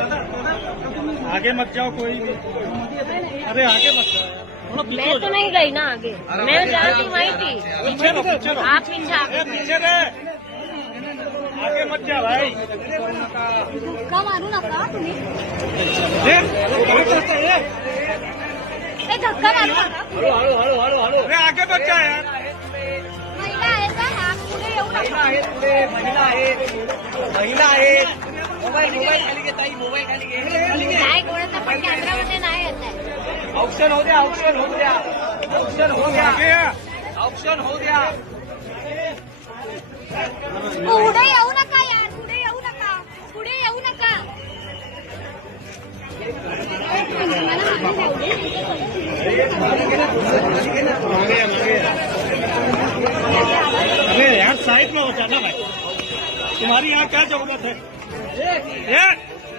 आगे मत जाओ कोई भी। अरे आगे मत जाओ, थोड़ा पीछे मैं तो नहीं गई ना आगे, मैं जाती वहीं थी। पीछे रहो, पीछे रहो। आप पीछे पीछे रहे, आगे मत जा भाई। धक्का मारू नका तुम्ही, धक्का मारू नका। अरे आगे मत जा यार। महिला आहेत का हा? पुढे येऊ नका। महिला आहेत मोबाईल खाली घे ताई, मोबाईल खाली घे. नाही कोणाचा पण कॅमेरामध्ये नाही येत आहे. ऑप्शन हो द्या, ऑप्शन हो द्या, ऑप्शन हो द्या, आगे या. ऑप्शन हो द्या. पुढे येऊ नका यार, पुढे येऊ नका, पुढे येऊ नका. अरे यार साइड में हो जाना भाई, तुम्हारी यहाँ क्या जरूरत है?